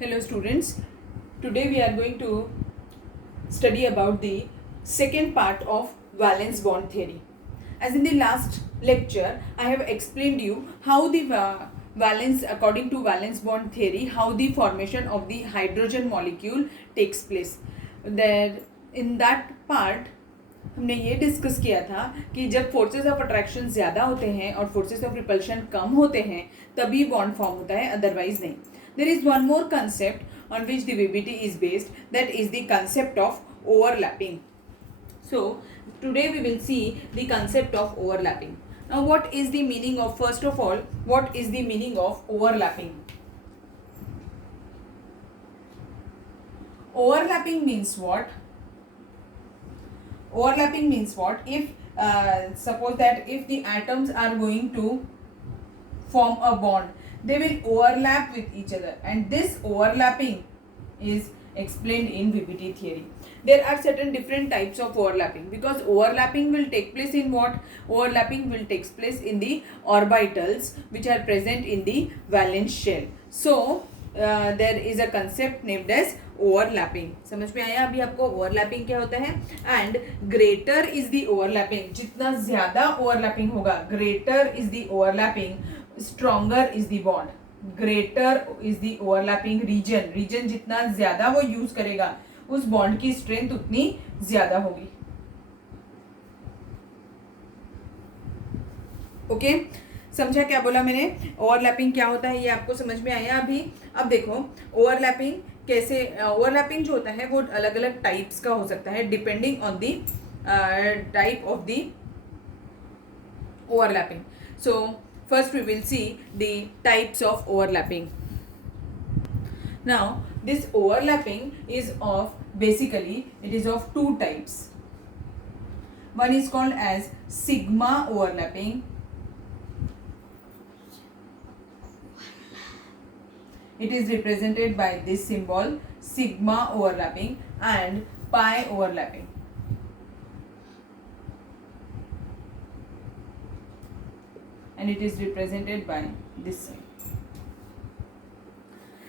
Hello students, today we are going to study about the second part of valence bond theory. As in the last lecture, I have explained you how the valence, according to valence bond theory, how the formation of the hydrogen molecule takes place. There, in that part, हमने ये discuss किया था कि जब forces of attraction ज़्यादा होते हैं और फोर्सेस ऑफ रिपल्शन कम होते हैं तभी बॉन्ड फॉर्म होता है, अदरवाइज नहीं. There is one more concept on which the VBT is based, that is the concept of overlapping. So today we will see the concept of overlapping. Now what is the meaning of, first of all, what is the meaning of overlapping? Overlapping means what? Overlapping means what? If suppose that if the atoms are going to form a bond, they will overlap with each other, and this overlapping is explained in VBT theory. There are certain different types of overlapping, because overlapping will take place in what? Overlapping will take place in the orbitals which are present in the valence shell. So there is a concept named as overlapping. समझ में आया अभी आपको overlapping क्या होता है? And greater is the overlapping. जितना ज़्यादा overlapping होगा, greater is the overlapping, stronger is the bond. Greater is the overlapping region. Region जितना ज़्यादा वो यूज करेगा, उस बॉन्ड की स्ट्रेंथ उतनी ज़्यादा होगी. ओके, समझा क्या बोला मैंने? ओवरलैपिंग क्या होता है ये आपको समझ में आया अभी. अब देखो ओवरलैपिंग कैसे, ओवरलैपिंग जो होता है वो अलग अलग टाइप्स का हो सकता है depending on the type of the overlapping. So first we will see the types of overlapping. Now this overlapping is of, basically it is of two types. One is called as sigma overlapping. It is represented by this symbol sigma overlapping, and pi overlapping. And it is represented by this sign.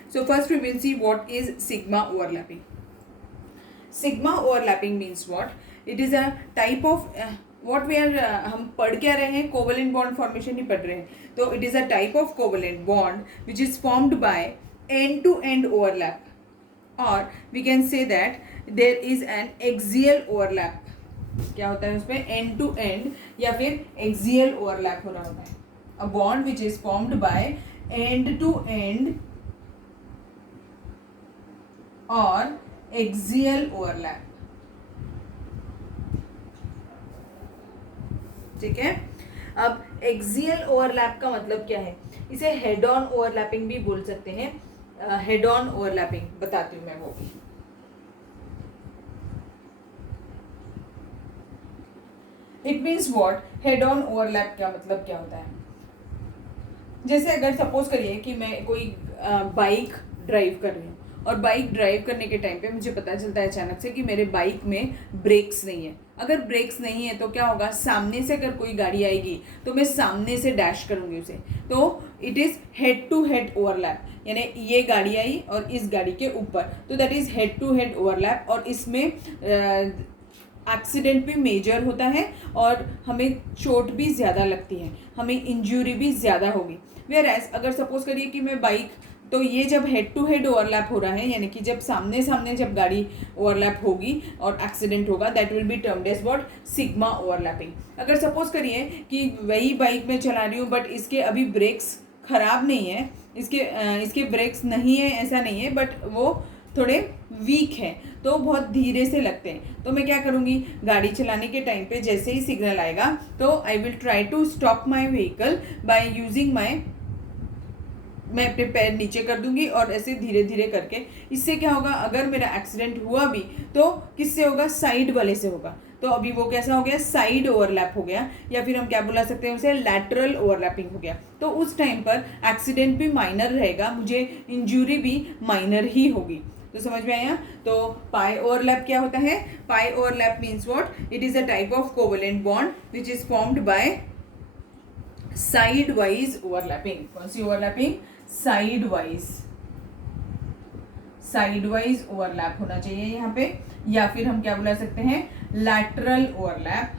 So first we will see what is sigma overlapping. Sigma overlapping means what? It is a type of what we are हम पढ़ क्या रहे हैं? Covalent bond formation ही पढ़ रहे हैं. तो it is a type of covalent bond which is formed by end to end overlap, और we can say that there is an axial overlap. क्या होता है उसमें? एंड टू एंड या फिर एक्सियल ओवरलैप हो रहा होता है. A bond which is formed by end to end or axial overlap. ठीक है. अब एक्सियल ओवरलैप का मतलब क्या है? इसे हेड ऑन ओवरलैपिंग भी बोल सकते हैं. हेड ऑन ओवरलैपिंग बताती हूँ मैं वो भी. It means what? Head on overlap का मतलब क्या होता है? जैसे अगर सपोज करिए कि मैं कोई बाइक ड्राइव कर रही हूँ, और बाइक ड्राइव करने के टाइम पे मुझे पता चलता है अचानक से कि मेरे बाइक में ब्रेक्स नहीं है. अगर ब्रेक्स नहीं है तो क्या होगा? सामने से अगर कोई गाड़ी आएगी तो मैं सामने से डैश करूँगी उसे. तो it is head to head overlap, यानी ये गाड़ी आई और इस गाड़ी के ऊपर, तो that is head to head overlap. और इसमें एक्सीडेंट भी मेजर होता है और हमें चोट भी ज़्यादा लगती है, हमें इंजरी भी ज़्यादा होगी. वेयर एज अगर सपोज करिए कि मैं बाइक, तो ये जब हेड टू हेड ओवरलैप हो रहा है, यानी कि जब सामने सामने जब गाड़ी ओवरलैप होगी और एक्सीडेंट होगा, that will be termed as what? Sigma overlapping. अगर सपोज करिए कि वही बाइक मैं चला रही हूँ बट इसके अभी ब्रेक्स खराब नहीं है, इसके ब्रेक्स नहीं है ऐसा नहीं है, बट वो थोड़े वीक है, तो बहुत धीरे से लगते हैं, तो मैं क्या करूँगी? गाड़ी चलाने के टाइम पे जैसे ही सिग्नल आएगा तो I will try to stop my vehicle by using मैं अपने पैर नीचे कर दूंगी और ऐसे धीरे धीरे करके. इससे क्या होगा? अगर मेरा एक्सीडेंट हुआ भी तो किससे होगा? साइड वाले से होगा. तो अभी वो कैसा हो गया? साइड ओवरलैप हो गया, या फिर हम क्या बुला सकते हैं उसे? लैटरल ओवरलैपिंग हो गया. तो उस टाइम पर एक्सीडेंट भी माइनर रहेगा, मुझे इंजरी भी माइनर ही होगी. तो समझ में आया? तो पाई ओवरलैप क्या होता है? Pi overlap means what? It is a type of covalent bond which is formed by side wise overlapping. कौन सी overlapping? Side wise. Side wise overlap होना चाहिए यहाँ पे, या फिर हम क्या बुला सकते हैं, lateral overlap.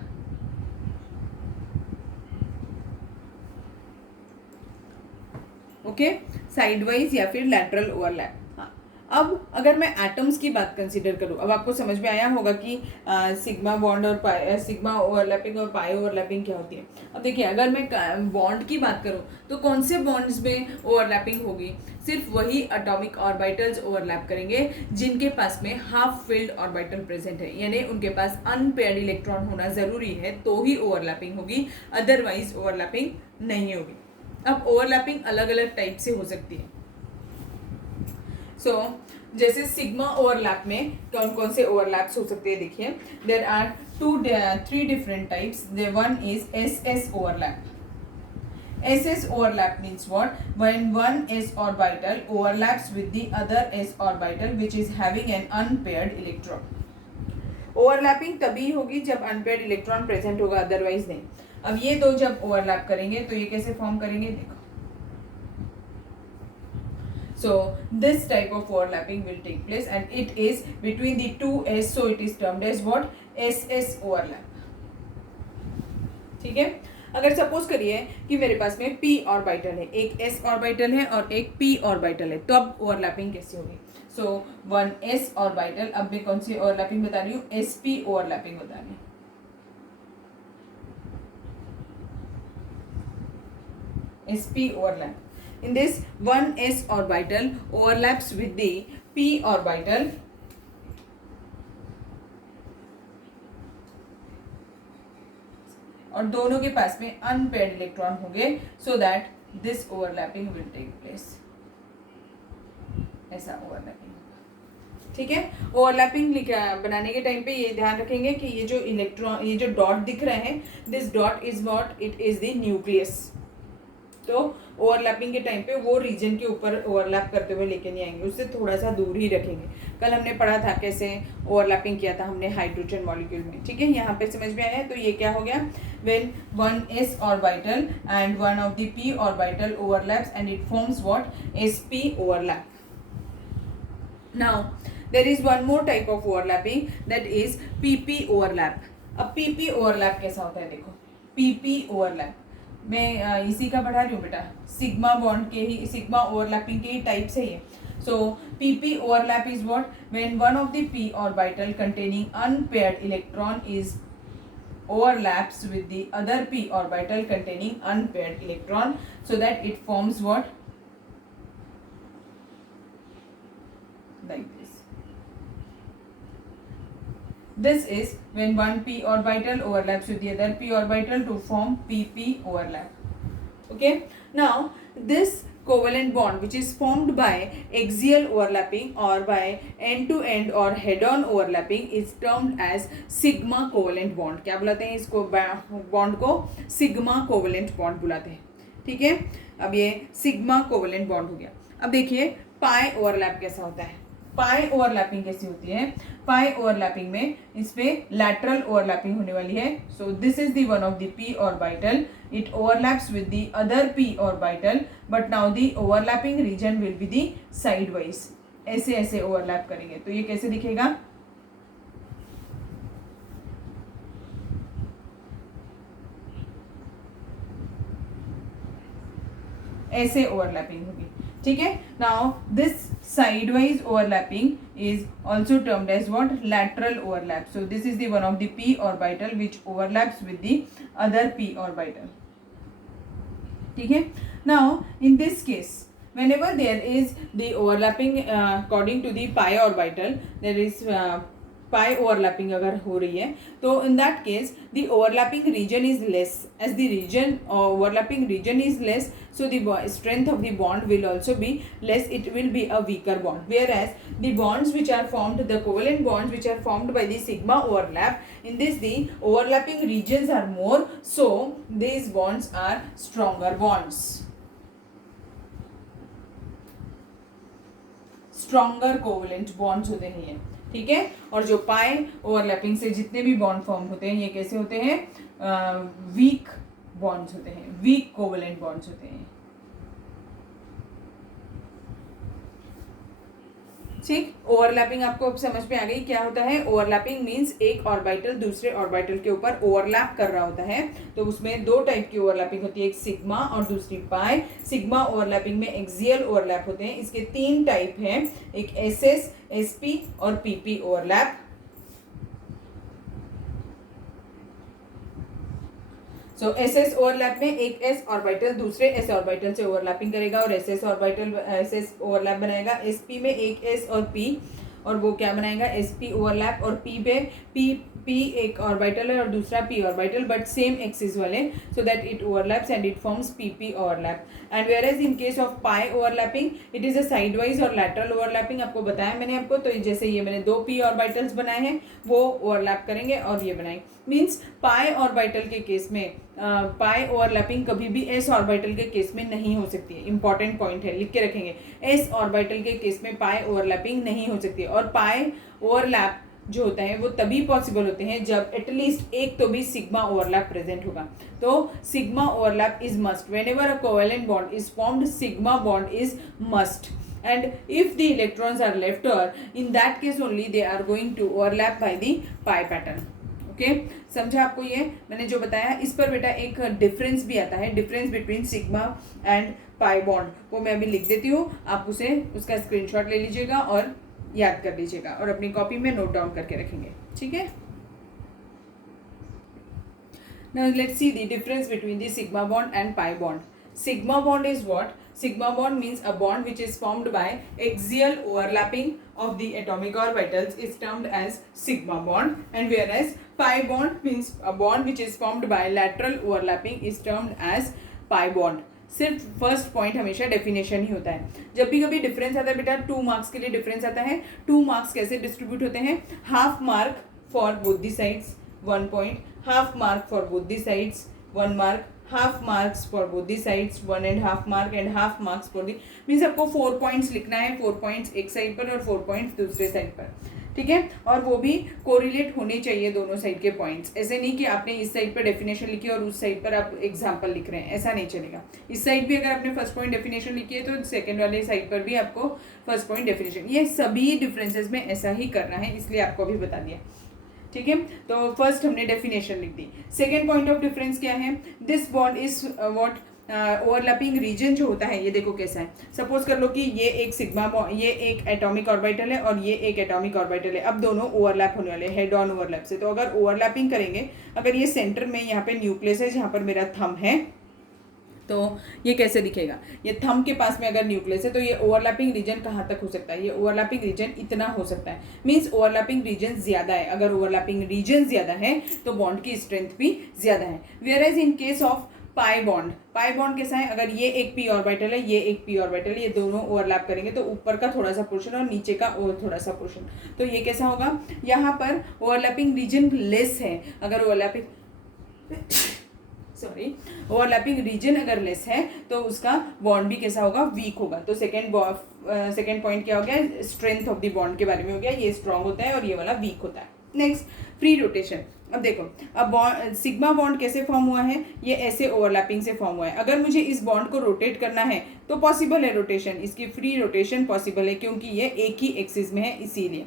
Okay, side wise या फिर लैटरल ओवरलैप। अब अगर मैं एटम्स की बात कंसीडर करूँ, अब आपको समझ में आया होगा कि सिग्मा बॉन्ड और सिग्मा ओवरलैपिंग और पाई ओवरलैपिंग क्या होती है। अब देखिए, अगर मैं बॉन्ड की बात करूँ तो कौन से बॉन्ड्स में ओवरलैपिंग होगी, सिर्फ वही एटॉमिक ऑर्बिटल्स ओवरलैप करेंगे जिनके पास में हाफ फिल्ड ऑर्बिटल प्रेजेंट है, यानी उनके पास अनपेयर्ड इलेक्ट्रॉन होना जरूरी है तो ही ओवरलैपिंग होगी, अदरवाइज ओवरलैपिंग नहीं होगी। अब ओवरलैपिंग अलग अलग टाइप से हो सकती है। जैसे सिग्मा ओवरलैप में कौन कौन से ओवरलैप्स हो सकते हैं, देखिए, there are three different types. One is S overlap. SS overlap means what? When one s orbital overlaps with the other s orbital which is having an unpaired electron. Overlapping तभी होगी जब unpaired electron present होगा, otherwise नहीं। अब ये दो जब overlap करेंगे तो ये कैसे फॉर्म करेंगे, देखो। So this type of overlapping will take place and it is between the two s, so it is termed as what? SS overlap. ठीक है। अगर सपोज करिए कि मेरे पास में p ऑर्बिटल है, एक s ऑर्बिटल है और एक p ऑर्बिटल है, तो अब ओवरलैपिंग कैसे होगी। सो वन s ऑर्बिटल, अब मैं कौन सी ओवरलैपिंग बता रही हूँ, sp ओवरलैपिंग बता रही हूँ। sp overlap. In this, one s orbital overlaps with the p orbital और दोनों के पास में अनपेयर्ड इलेक्ट्रॉन होंगे, so that this overlapping will take place. ऐसा ओवरलैपिंग, ठीक है। ओवरलैपिंग बनाने के टाइम पे ये ध्यान रखेंगे कि ये जो इलेक्ट्रॉन, ये जो डॉट दिख रहे हैं, this dot is what, it is the nucleus. तो ओवरलैपिंग के टाइम पे वो रीजन के ऊपर ओवरलैप करते हुए लेके नहीं आएंगे, उससे थोड़ा सा दूर ही रखेंगे। कल हमने पढ़ा था कैसे ओवरलैपिंग किया था हमने हाइड्रोजन मॉलिक्यूल में, ठीक है। यहाँ पे समझ में आया। तो ये क्या हो गया, when one s orbital and one of the p orbital overlaps and it forms what, sp overlap. Now there is one more type of overlapping, that is pp overlap. अब pp ओवरलैप कैसा होता है, देखो। pp overlap मैं इसी का पढ़ा रही हूँ बेटा, सिग्मा बॉन्ड के ही, सिग्मा ओवरलैपिंग के ही टाइप से ही। सो pp overlap is what, when one of the p orbital containing unpaired electron is overlaps with the other p orbital containing unpaired electron, so that it forms what, like this. This is when one p orbital overlaps with the other p orbital to form pp overlap. Okay, now this covalent bond which is formed by axial overlapping or by end to end or head on overlapping is termed as sigma covalent bond. क्या बुलाते हैं इसको, bond को sigma covalent bond बुलाते हैं, ठीक है। अब ये सिग्मा कोवलेंट बॉन्ड हो गया। अब देखिए पाई ओवरलैप कैसा होता है। पाई ओवरलैपिंग कैसी होती है, पाई ओवरलैपिंग में इसमें लैटरल ओवरलैपिंग होने वाली है। सो this is the one of the p orbital, it overlaps with the other p orbital, but now the overlapping region will be the side wise. ऐसे ऐसे ओवरलैप करेंगे तो ये कैसे दिखेगा, ऐसे ओवरलैपिंग होगी, ठीक है। Now this side wise overlapping is also termed as what, lateral overlap. So this is the one of the p orbital which overlaps with the other p orbital, ठीक है। Now in this case whenever there is the overlapping according to the pi orbital, there is pi overlapping अगर हो रही है तो in that case the overlapping region is less. As the region overlapping region is less, so the strength of the bond will also be less. It will be a weaker bond. Whereas the bonds which are formed, the covalent bonds which are formed by the sigma overlap, in this the overlapping regions are more, so these bonds are stronger bonds. Stronger covalent bonds होते हैं ये, ठीक है। और जो पाई overlapping से जितने भी बॉन्ड फॉर्म होते हैं ये कैसे होते हैं, वीक बॉन्ड्स होते हैं, वीक कोवलेंट बॉन्ड्स होते हैं। ठीक, ओवरलैपिंग आपको अब समझ में आ गई क्या होता है। ओवरलैपिंग मींस एक ऑर्बिटल दूसरे ऑर्बिटल के ऊपर ओवरलैप कर रहा होता है। तो उसमें दो टाइप की ओवरलैपिंग होती है, एक सिग्मा और दूसरी पाई। सिग्मा ओवरलैपिंग में एक्सियल ओवरलैप होते हैं। इसके 3 टाइप हैं, एक एसएस, एसपी और पीपी ओवरलैप। सो एसएस ओवरलैप में एक एस ऑर्बिटल दूसरे एस ऑर्बिटल से ओवरलैपिंग करेगा और एसएस ऑर्बिटल एसएस ओवरलैप बनाएगा। एसपी में एक एस और पी, और वो क्या बनाएगा, एसपी ओवरलैप। और पी पे पी एक ऑर्बिटल है और दूसरा P orbital, but same axis वाले, so that it overlaps and it forms PP overlap. And where as in case of pi overlapping it is a sidewise और lateral overlapping. आपको बताया मैंने आपको, तो जैसे ये मैंने 2 पी ऑर्बिटल्स बनाए हैं वो ओवरलैप करेंगे और ये बनाएंगे। मीन्स पाई ऑर्बिटल के केस में पाई ओवरलैपिंग कभी भी एस ऑर्बिटल के केस में नहीं हो सकती है। इंपॉर्टेंट पॉइंट है, लिख के रखेंगे। एस ऑर्बिटल के केस में पाई ओवरलैपिंग नहीं हो सकती है। और पाई ओवरलैप जो होता है वो तभी पॉसिबल होते हैं जब एटलीस्ट एक तो भी सिग्मा ओवरलैप प्रेजेंट होगा। तो sigma overlap is must. Whenever a covalent bond is formed, sigma bond is must. And if the electrons are left over, in that case only they are going to overlap by the pi pattern. Okay, समझा आपको ये मैंने जो बताया। इस पर बेटा एक डिफरेंस भी आता है, difference between sigma and pi bond, वो मैं अभी लिख देती हूँ। आप उसे उसका स्क्रीनशॉट ले लीजिएगा और याद कर लीजिएगा और अपनी कॉपी में नोट डाउन करके रखेंगे, ठीक है। Now let's see the difference between the sigma bond and pi bond. Sigma bond is what? Sigma bond means a bond which is formed by axial overlapping of the atomic orbitals is termed as sigma bond, and whereas pi bond means a bond which is formed by lateral overlapping is termed as pi bond. सिर्फ first point हमेशा definition ही होता है। जब भी कभी difference आता है बेटा, 2 मार्क्स के लिए डिफरेंस आता है। 2 मार्क्स कैसे डिस्ट्रीब्यूट होते हैं, half mark for both the sides 1 point, half mark for both the sides 1 mark, half marks for both the sides 1.5 mark and half marks for the, means आपको 4 points लिखना है, 4 points एक side पर और 4 points दूसरे side पर, ठीक है। और वो भी कोरिलेट होने चाहिए दोनों साइड के पॉइंट्स। ऐसे नहीं कि आपने इस साइड पर डेफिनेशन लिखी और उस साइड पर आप एग्जांपल लिख रहे हैं, ऐसा नहीं चलेगा। इस साइड भी अगर आपने फर्स्ट पॉइंट डेफिनेशन लिखी है तो सेकंड वाले साइड पर भी आपको फर्स्ट पॉइंट डेफिनेशन, ये सभी डिफरेंसेस में ऐसा ही करना है, इसलिए आपको अभी बता दिया, ठीक है। तो फर्स्ट हमने डेफिनेशन लिख दी। सेकेंड पॉइंट ऑफ डिफरेंस क्या है, this bond is what, overlapping region जो होता है ये देखो कैसा है। सपोज कर लो कि ये एक सिग्मा, ये एक एटॉमिक ऑर्बिटल है और ये एक एटॉमिक ऑर्बिटल है। अब दोनों ओवरलैप होने वाले, हेड ऑन ओवरलैप से। तो अगर ओवरलैपिंग करेंगे, अगर ये सेंटर में यहाँ पे न्यूक्लियस है जहाँ पर मेरा थंब है, तो ये कैसे दिखेगा, ये थंब के पास में अगर न्यूक्लियस है तो ये ओवरलैपिंग रीजन कहाँ तक हो सकता है, ये ओवरलैपिंग रीजन इतना हो सकता है। मीन्स ओवरलैपिंग रीजन ज्यादा है। अगर ओवरलैपिंग रीजन ज्यादा है तो बॉन्ड की स्ट्रेंथ भी ज्यादा है। Where as in case of pi bond, pi bond कैसा है, अगर ये एक पी ऑर्बिटल है, ये एक पी ऑर्बिटल है, ये दोनों ओवरलैप करेंगे तो ऊपर का थोड़ा सा पोर्शन और नीचे का और थोड़ा सा पोर्शन, तो ये कैसा होगा, यहाँ पर ओवरलैपिंग रीजन लेस है। अगर ओवरलैपिंग रीजन अगर लेस है तो उसका बॉन्ड भी कैसा होगा, वीक होगा। तो सेकेंड पॉइंट क्या हो गया, स्ट्रेंथ ऑफ द बॉन्ड के बारे में हो गया। ये स्ट्रांग होता है और ये वाला वीक होता है। Next, free rotation. अब देखो, अब सिग्मा बॉन्ड कैसे फॉर्म हुआ है, ये ऐसे ओवरलैपिंग से फॉर्म हुआ है। अगर मुझे इस बॉन्ड को रोटेट करना है तो पॉसिबल है रोटेशन, इसकी फ्री रोटेशन पॉसिबल है क्योंकि ये एक ही एक्सिस में है, इसीलिए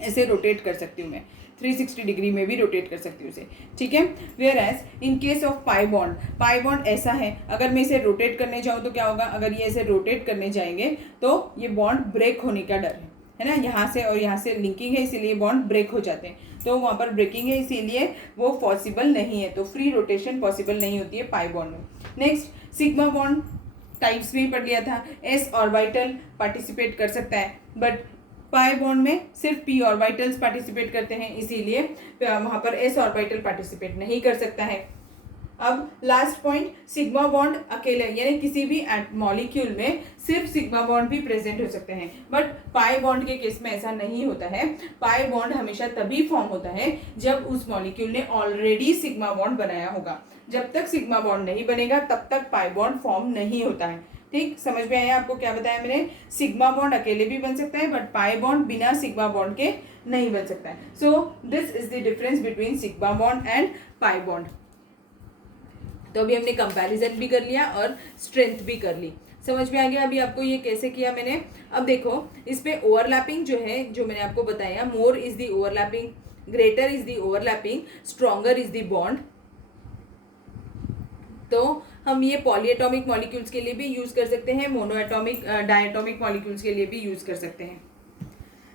ऐसे रोटेट कर सकती हूँ मैं, 360 डिग्री में भी रोटेट कर सकती हूँ उसे, ठीक है। Where as in case of pi bond ऐसा है, अगर मैं इसे रोटेट करने जाऊँ तो क्या होगा, अगर ये ऐसे रोटेट करने जाएंगे तो ये बॉन्ड ब्रेक होने का डर है ना, यहाँ से और यहाँ से लिंकिंग है इसीलिए बॉन्ड ब्रेक हो जाते हैं। तो वहाँ पर ब्रेकिंग है इसीलिए वो पॉसिबल नहीं है, तो फ्री रोटेशन पॉसिबल नहीं होती है पाई बॉन्ड में। नेक्स्ट, सिग्मा बॉन्ड टाइप्स में ही पढ़ लिया था, एस ऑर्बिटल पार्टिसिपेट कर सकता है, बट पाई बॉन्ड में सिर्फ पी ऑर्बिटल्स पार्टिसिपेट करते हैं, इसीलिए वहाँ पर एस ऑर्बिटल पार्टिसिपेट नहीं कर सकता है। अब लास्ट पॉइंट, सिग्मा बॉन्ड अकेले यानी किसी भी मॉलिक्यूल में सिर्फ सिग्मा बॉन्ड भी प्रेजेंट हो सकते हैं, बट पाई बॉन्ड के केस में ऐसा नहीं होता है। पाई बॉन्ड हमेशा तभी फॉर्म होता है जब उस मॉलिक्यूल ने ऑलरेडी सिग्मा बॉन्ड बनाया होगा। जब तक सिग्मा बॉन्ड नहीं बनेगा तब तक पाई बॉन्ड फॉर्म नहीं होता है। ठीक, समझ में आया आपको क्या बताया मैंने, सिग्मा बॉन्ड अकेले भी बन सकता है बट पाई बॉन्ड बिना सिग्मा बॉन्ड के नहीं बन सकता है। सो this is the difference between sigma bond and pi bond. तो अभी हमने कंपैरिजन भी कर लिया और स्ट्रेंथ भी कर ली। समझ में आ गया अभी आपको ये कैसे किया मैंने। अब देखो इस पे ओवरलैपिंग जो है, जो मैंने आपको बताया, more is the overlapping, greater is the overlapping, stronger is the bond. तो हम ये पॉलीएटॉमिक मॉलिक्यूल्स के लिए भी यूज कर सकते हैं, मोनोएटॉमिक डायटॉमिक मॉलिक्यूल्स के लिए भी यूज कर सकते हैं।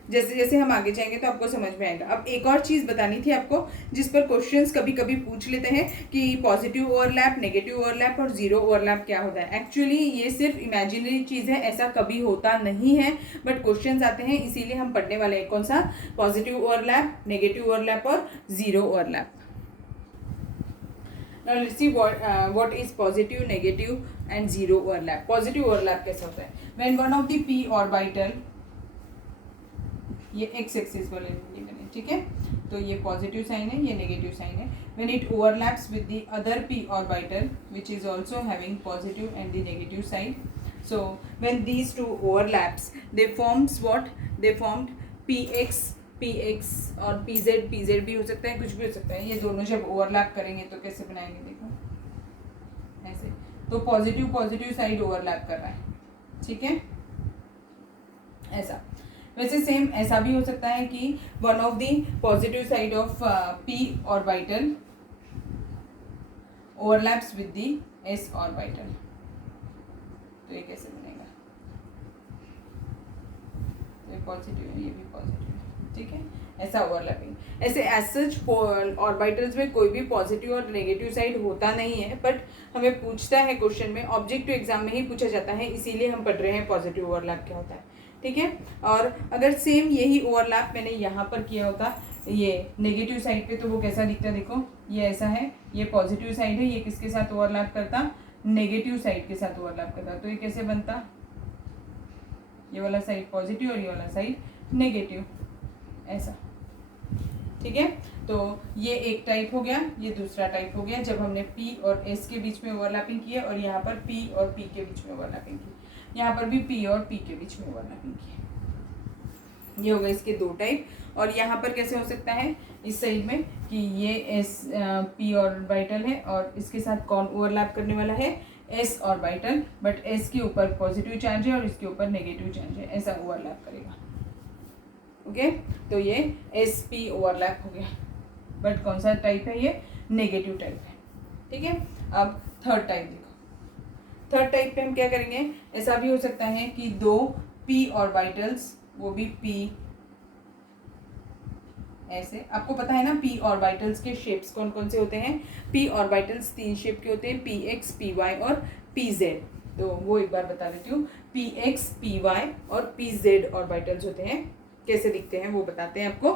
जैसे जैसे हम आगे जाएंगे तो आपको समझ में आएगा। अब एक और चीज़ बतानी थी आपको जिस पर क्वेश्चंस कभी कभी पूछ लेते हैं कि पॉजिटिव ओवरलैप, नेगेटिव ओवरलैप और जीरो ओवरलैप क्या होता है। एक्चुअली ये सिर्फ इमेजिनरी चीज़ है, ऐसा कभी होता नहीं है, बट क्वेश्चंस आते हैं, इसीलिए हम पढ़ने वाले हैं। कौन सा? पॉजिटिव ओवरलैप, नेगेटिव ओवरलैप और zero overlap. Now let's see what is positive, negative and zero overlap. Positive overlap कैसा होता है? When one of the p orbital, ये x एक्सिस वाले मैंने, ठीक है, तो ये पॉजिटिव साइन है, ये नेगेटिव साइन है। When it overlaps with the other p orbital which is also having positive and the negative side. So when these two overlaps, they forms what? They formed px, px और pz, pz भी हो सकता है, कुछ भी हो सकता है। ये दोनों जब ओवरलैप करेंगे तो कैसे बनाएंगे, देखो ऐसे। तो पॉजिटिव पॉजिटिव साइड ओवरलैप कर रहा है, ठीक है, ऐसा। वैसे सेम ऐसा भी हो सकता है कि one of the positive side of p orbital overlaps with the s orbital. तो ये कैसे बनेगा? तो ये पॉजिटिव है, ये भी पॉजिटिव है, ठीक है, ऐसा ओवरलैपिंग। ऐसे एज सच ऑर्बिटल्स में कोई भी पॉजिटिव और नेगेटिव साइड होता नहीं है, बट हमें पूछता है क्वेश्चन में, ऑब्जेक्टिव एग्जाम में ही पूछा जाता है, इसीलिए हम पढ़ रहे हैं पॉजिटिव ओवरलैप क्या होता है, ठीक है। और अगर सेम यही ओवरलैप मैंने यहाँ पर किया होता ये नेगेटिव साइड पे, तो वो कैसा दिखता? देखो ये ऐसा है, ये पॉजिटिव साइड है, ये किसके साथ ओवरलैप करता? नेगेटिव साइड के साथ ओवरलैप करता। तो ये कैसे बनता? ये वाला साइड पॉजिटिव और ये वाला साइड नेगेटिव, ऐसा, ठीक है। तो ये एक टाइप हो गया, ये दूसरा टाइप हो गया, जब हमने P और S के बीच में ओवरलैपिंग की है, और यहाँ पर P और P के बीच में ओवरलैपिंग की, यहाँ पर भी P और P के बीच में ओवरलैपिंग की। ये हो गए इसके दो टाइप। और यहाँ पर कैसे हो सकता है इस साइड में कि ये S P ऑर्बिटल है और इसके साथ कौन ओवरलैप करने वाला है? S ऑर्बिटल, बट S के ऊपर पॉजिटिव चार्ज है और इसके ऊपर नेगेटिव चार्ज है, ऐसा ओवरलैप करेगा, ओके। तो ये SP ओवरलैप हो गया, बट कौन सा टाइप है? ये नेगेटिव टाइप है, ठीक है। अब थर्ड टाइप देखो। थर्ड टाइप पे हम क्या करेंगे? ऐसा भी हो सकता है कि दो P ऑर्बिटल्स, वो भी P ऐसे, आपको पता है ना P ऑर्बिटल्स के शेप्स कौन कौन से होते हैं? P ऑर्बिटल्स तीन शेप के होते हैं, PX, PY और PZ। तो वो एक बार बता देती हूँ। PX, PY और PZ ऑर्बिटल्स होते हैं, कैसे दिखते हैं वो बताते हैं आपको।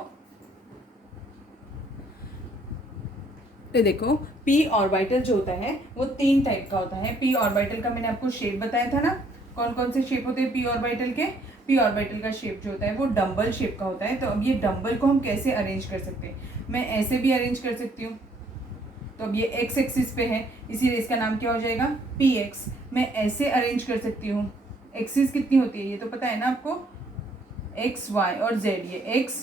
तो देखो P ऑर्बिटल जो होता है वो तीन टाइप का होता है। P ऑर्बिटल का मैंने आपको शेप बताया था ना, कौन कौन से शेप होते हैं P ऑर्बिटल के? P ऑर्बिटल का शेप जो होता है वो डम्बल शेप का होता है। तो अब ये डम्बल को हम कैसे अरेंज कर सकते हैं? मैं ऐसे भी अरेंज कर सकती हूँ। तो अब ये एक्स एक्सिस पे है, इसीलिए इसका नाम क्या हो जाएगा? PX। मैं ऐसे अरेंज कर सकती हूँ। एक्सिस कितनी होती है ये तो पता है ना आपको, X, Y और Z। ये X,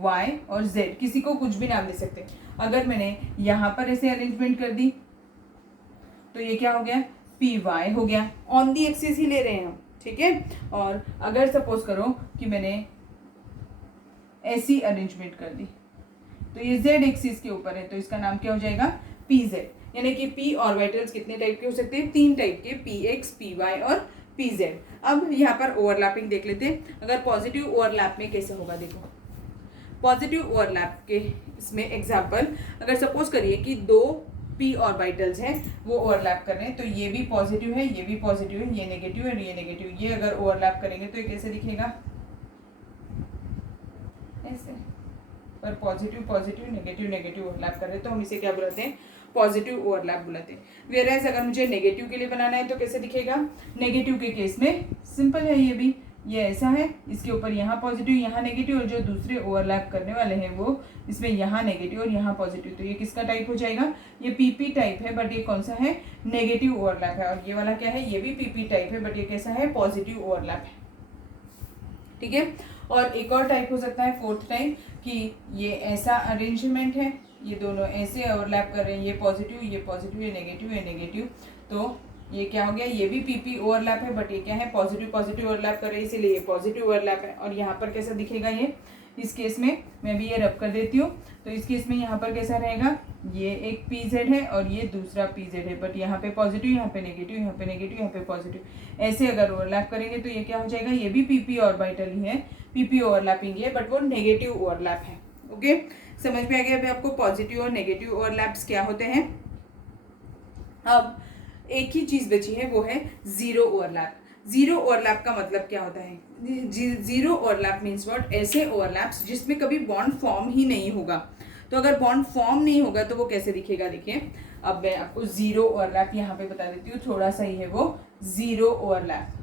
Y और Z, किसी को कुछ भी नाम दे सकते हैं। अगर मैंने यहाँ पर ऐसे अरेंजमेंट कर दी तो ये क्या हो गया? PY हो गया। ऑन दी एक्सिस ही ले रहे हैं हम, ठीक है। और अगर सपोज करो कि मैंने ऐसी अरेंजमेंट कर दी तो ये Z एक्सिस के ऊपर है, तो इसका नाम क्या हो जाएगा? PZ। यानी कि P ऑर्बिटल्स कितने टाइप के हो सकते हैं? तीन टाइप के, PX, PY और PZ। अब यहाँ पर ओवरलैपिंग देख लेते हैं। अगर पॉजिटिव ओवरलैप में कैसे होगा देखो। पॉजिटिव ओवरलैप के इसमें एग्जाम्पल, अगर सपोज करिए कि दो P ऑर्बिटल्स हैं वो ओवरलैप कर रहे हैं, तो ये भी पॉजिटिव है, ये भी पॉजिटिव है, ये नेगेटिव है, ये नेगेटिव। ये अगर ओवरलैप करेंगे तो ये कैसे दिखेगा? ऐसे। पर positive positive negative negative overlap कर रहे हैं, तो हम इसे क्या बुलाते हैं? पॉजिटिव ओवरलैप बुलाते हैं। वेयरएज अगर मुझे नेगेटिव के लिए बनाना है तो कैसे दिखेगा? नेगेटिव के केस में सिंपल है, ये भी ये ऐसा है, इसके ऊपर यहाँ पॉजिटिव यहाँ नेगेटिव, और जो दूसरे ओवरलैप करने वाले हैं वो इसमें यहाँ नेगेटिव और यहाँ पॉजिटिव। तो ये किसका टाइप हो जाएगा? ये PP टाइप है, बट ये कौन सा है? नेगेटिव ओवरलैप है। और ये वाला क्या है? ये भी PP टाइप है, बट ये कैसा है? पॉजिटिव ओवरलैप है, ठीक है। और एक और टाइप हो सकता है, फोर्थ टाइप, कि ये ऐसा अरेंजमेंट है, ये दोनों ऐसे ओवरलैप कर रहे हैं, ये पॉजिटिव ये नेगेटिव ये नेगेटिव। तो ये क्या हो गया, ये भी PP ओवरलैप है, बट ये क्या है, पॉजिटिव पॉजिटिव ओवरलैप कर रहे हैं, इसीलिए ये पॉजिटिव ओवरलैप है। और यहाँ पर कैसा दिखेगा ये, इस केस में मैं भी ये रब कर देती हूँ, तो इस केस में यहाँ पर कैसा रहेगा, ये एक PZ है और ये दूसरा PZ है, बट यहाँ पे पॉजिटिव, यहाँ पे नेगेटिव, यहाँ पे नेगेटिव, यहाँ पे पॉजिटिव, ऐसे अगर ओवरलैप करेंगे तो ये क्या हो जाएगा, ये भी PP ऑर्बिटल ही है, PP ओवरलैपिंग है, बट वो नेगेटिव ओवरलैप है। ओके, समझ में आ गया अभी आपको पॉजिटिव और नेगेटिव ओवरलैप्स क्या होते हैं। अब एक ही चीज़ बची है, वो है जीरो ओवरलैप। जीरो ओवरलैप का मतलब क्या होता है, जीरो ओवरलैप मीन्स व्हाट, ऐसे ओवरलैप्स जिसमें कभी बॉन्ड फॉर्म ही नहीं होगा। तो अगर बॉन्ड फॉर्म नहीं होगा तो वो कैसे दिखेगा, देखिए अब मैं आपको जीरो ओवरलैप यहाँ पे बता देती हूँ, थोड़ा सा ही है वो जीरो ओवरलैप।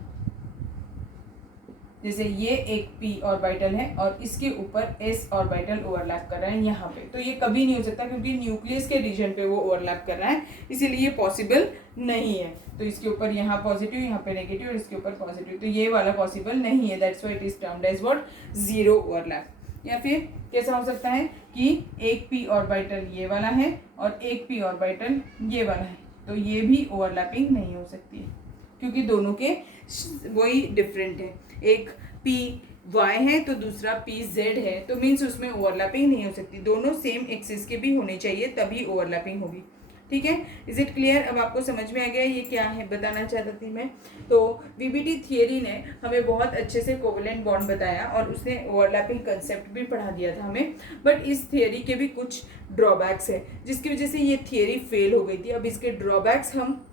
जैसे ये एक p ऑर्बिटल है और इसके ऊपर s ऑर्बिटल ओवरलैप कर रहा है यहाँ पे, तो ये कभी नहीं हो सकता क्योंकि न्यूक्लियस के रीजन पे वो ओवरलैप कर रहा है, इसीलिए ये पॉसिबल नहीं है। तो इसके ऊपर यहाँ पॉजिटिव, यहाँ पे नेगेटिव और इसके ऊपर पॉजिटिव, तो ये वाला पॉसिबल नहीं है, that's why it is termed as what, zero overlap. या फिर कैसा हो सकता है कि एक p ऑर्बिटल ये वाला है और एक p ऑर्बिटल ये वाला है, तो ये भी ओवरलैपिंग नहीं हो सकती है क्योंकि दोनों के वही डिफरेंट है, एक PY है तो दूसरा PZ है, तो मीन्स उसमें ओवरलैपिंग नहीं हो सकती, दोनों सेम एक्सिस के भी होने चाहिए तभी ओवरलैपिंग होगी। ठीक है, इज इट क्लियर, अब आपको समझ में आ गया ये क्या है बताना चाहती थी मैं। तो VBT थियरी ने हमें बहुत अच्छे से कोवेलेंट बॉन्ड बताया और उसने ओवरलैपिंग कंसेप्ट भी पढ़ा दिया था हमें, बट इस थियरी के भी कुछ ड्रॉबैक्स है जिसकी वजह से ये थियरी फेल हो गई थी। अब इसके ड्रॉबैक्स हम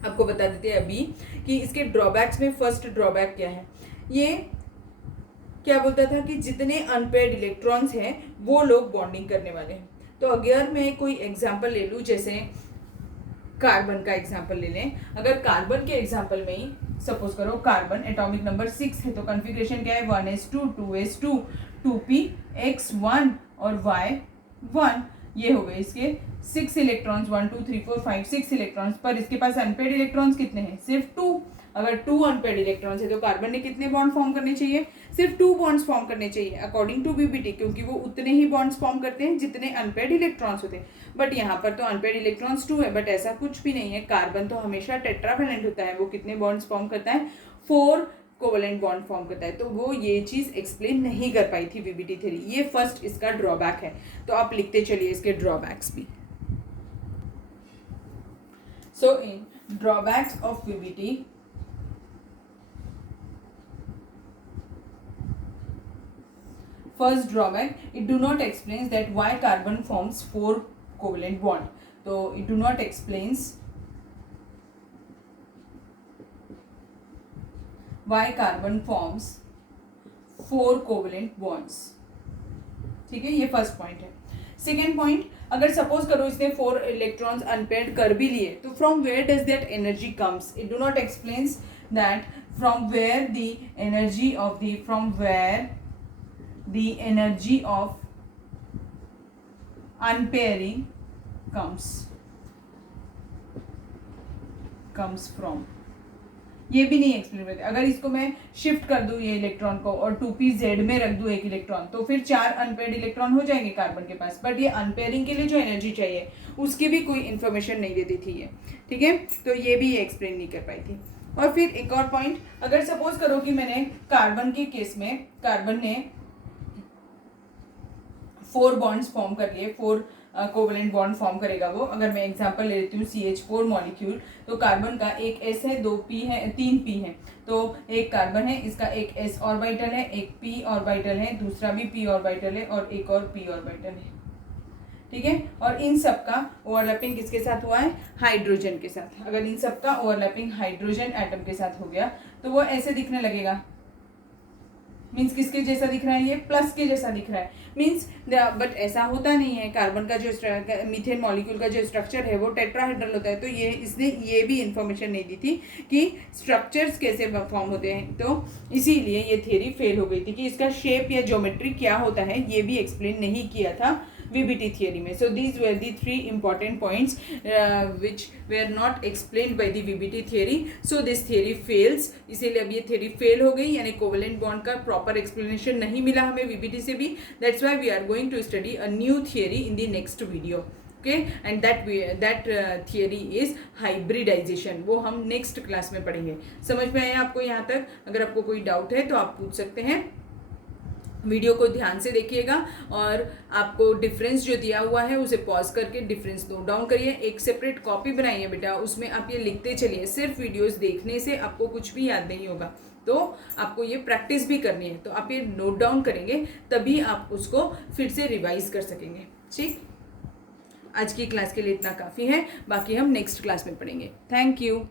आपको बता देते हैं अभी कि इसके ड्रॉबैक्स में फर्स्ट ड्रॉबैक क्या है, ये क्या बोलता था कि जितने अनपेयर्ड इलेक्ट्रॉन्स हैं वो लोग बॉन्डिंग करने वाले हैं। तो अगर मैं कोई एग्जांपल ले लूँ, जैसे कार्बन का एग्जांपल ले लें, अगर कार्बन के एग्जांपल में ही सपोज करो कार्बन एटॉमिक नंबर 6 है, तो कॉन्फ़िगरेशन क्या है 1s2 2s2 2px1 और y1, ये हो गए इसके 6 इलेक्ट्रॉन्स, 1 2 3 4 5 6 इलेक्ट्रॉन्स, पर इसके पास अनपेयर्ड इलेक्ट्रॉन्स कितने हैं, सिर्फ 2। अगर 2 अनपेयर्ड इलेक्ट्रॉन्स है तो कार्बन ने कितने बॉन्ड फॉर्म करने चाहिए, सिर्फ 2 बॉन्ड्स फॉर्म करने चाहिए अकॉर्डिंग टू VBT, क्योंकि वो उतने ही बॉन्ड्स फॉर्म करते हैं जितने अनपेयर्ड इलेक्ट्रॉन्स होते हैं। बट यहाँ पर तो अनपेयर्ड इलेक्ट्रॉन्स 2 है, बट ऐसा कुछ भी नहीं है, कार्बन तो हमेशा टेट्रावैलेंट होता है, वो कितने बॉन्ड्स फॉर्म करता है, 4 कोवेलेंट बॉन्ड फॉर्म करता है, तो वो ये चीज़ एक्सप्लेन नहीं कर पाई थी VBT थ्योरी, ये फर्स्ट इसका ड्रॉबैक है। तो आप लिखते चलिए इसके ड्रॉबैक्स भी। So in drawbacks of VBT, first drawback, it do not explains that why carbon forms 4 covalent bond, so it do not explains why carbon forms 4 covalent bonds। ठीक है, ये फर्स्ट पॉइंट है। सेकेंड पॉइंट, अगर suppose करो इसने 4 electrons unpaired कर भी लिए, तो from where does that energy comes, it do not explains that from where the energy of the, from where the energy of unpairing comes from, ये भी नहीं एक्सप्लेन करते। अगर इसको मैं शिफ्ट कर दूं ये इलेक्ट्रॉन को और 2pz में रख दूं एक इलेक्ट्रॉन, तो फिर 4 अनपेयर्ड इलेक्ट्रॉन हो जाएंगे कार्बन के पास, बट ये अनपेयरिंग के लिए जो एनर्जी चाहिए उसकी भी कोई इन्फॉर्मेशन नहीं देती थी ये। ठीक है, तो ये भी एक्सप्लेन नहीं कर पाई थी। और फिर एक और पॉइंट, अगर सपोज करो कि मैंने कार्बन के केस में, कार्बन ने 4 बॉन्ड्स फॉर्म कर लिए, 4 कोवेलेंट बॉन्ड फॉर्म करेगा वो। अगर मैं एग्जांपल ले लेती हूँ CH4 मॉलिक्यूल, तो कार्बन का एक S है, 2 P है, 3 P है, तो एक कार्बन है, इसका एक S ऑर्बिटल है, एक P ऑर्बिटल है, दूसरा भी P ऑर्बिटल है और एक और P ऑर्बिटल है। ठीक है, और इन सब का ओवरलैपिंग किसके साथ हुआ है, हाइड्रोजन के साथ। अगर इन सब का ओवरलैपिंग हाइड्रोजन एटम के साथ हो गया तो वो ऐसे दिखने लगेगा, मीन्स किसके जैसा दिख रहा है, ये प्लस के जैसा दिख रहा है, मीन्स बट ऐसा होता नहीं है। कार्बन का जो मीथेन मॉलिक्यूल का जो स्ट्रक्चर है वो टेट्राहेड्रल होता है, तो ये इसने ये भी इंफॉर्मेशन नहीं दी थी कि स्ट्रक्चर्स कैसे फॉर्म होते हैं, तो इसीलिए ये थियरी फेल हो गई थी कि इसका शेप या ज्योमेट्री क्या होता है ये भी एक्सप्लेन नहीं किया था VBT theory में। So these were the 3 important points which were not explained by the VBT theory. So this theory fails, इसीलिए अब ये theory fail हो गई, यानी कोवेलेंट बॉन्ड का proper explanation नहीं मिला हमें VBT से भी। That's why we are going to study a new theory in the next video. Okay, and that theory is hybridization, वो हम नेक्स्ट क्लास में पढ़ेंगे। समझ में आया आपको यहाँ तक? अगर आपको कोई डाउट है तो आप पूछ सकते हैं। वीडियो को ध्यान से देखिएगा और आपको डिफरेंस जो दिया हुआ है उसे पॉज करके डिफरेंस नोट डाउन करिए। एक सेपरेट कॉपी बनाइए बेटा, उसमें आप ये लिखते चलिए। सिर्फ वीडियोस देखने से आपको कुछ भी याद नहीं होगा, तो आपको ये प्रैक्टिस भी करनी है। तो आप ये नोट डाउन करेंगे तभी आप उसको फिर से रिवाइज कर सकेंगे। ठीक, आज की क्लास के लिए इतना काफ़ी है, बाकी हम नेक्स्ट क्लास में पढ़ेंगे। Thank you.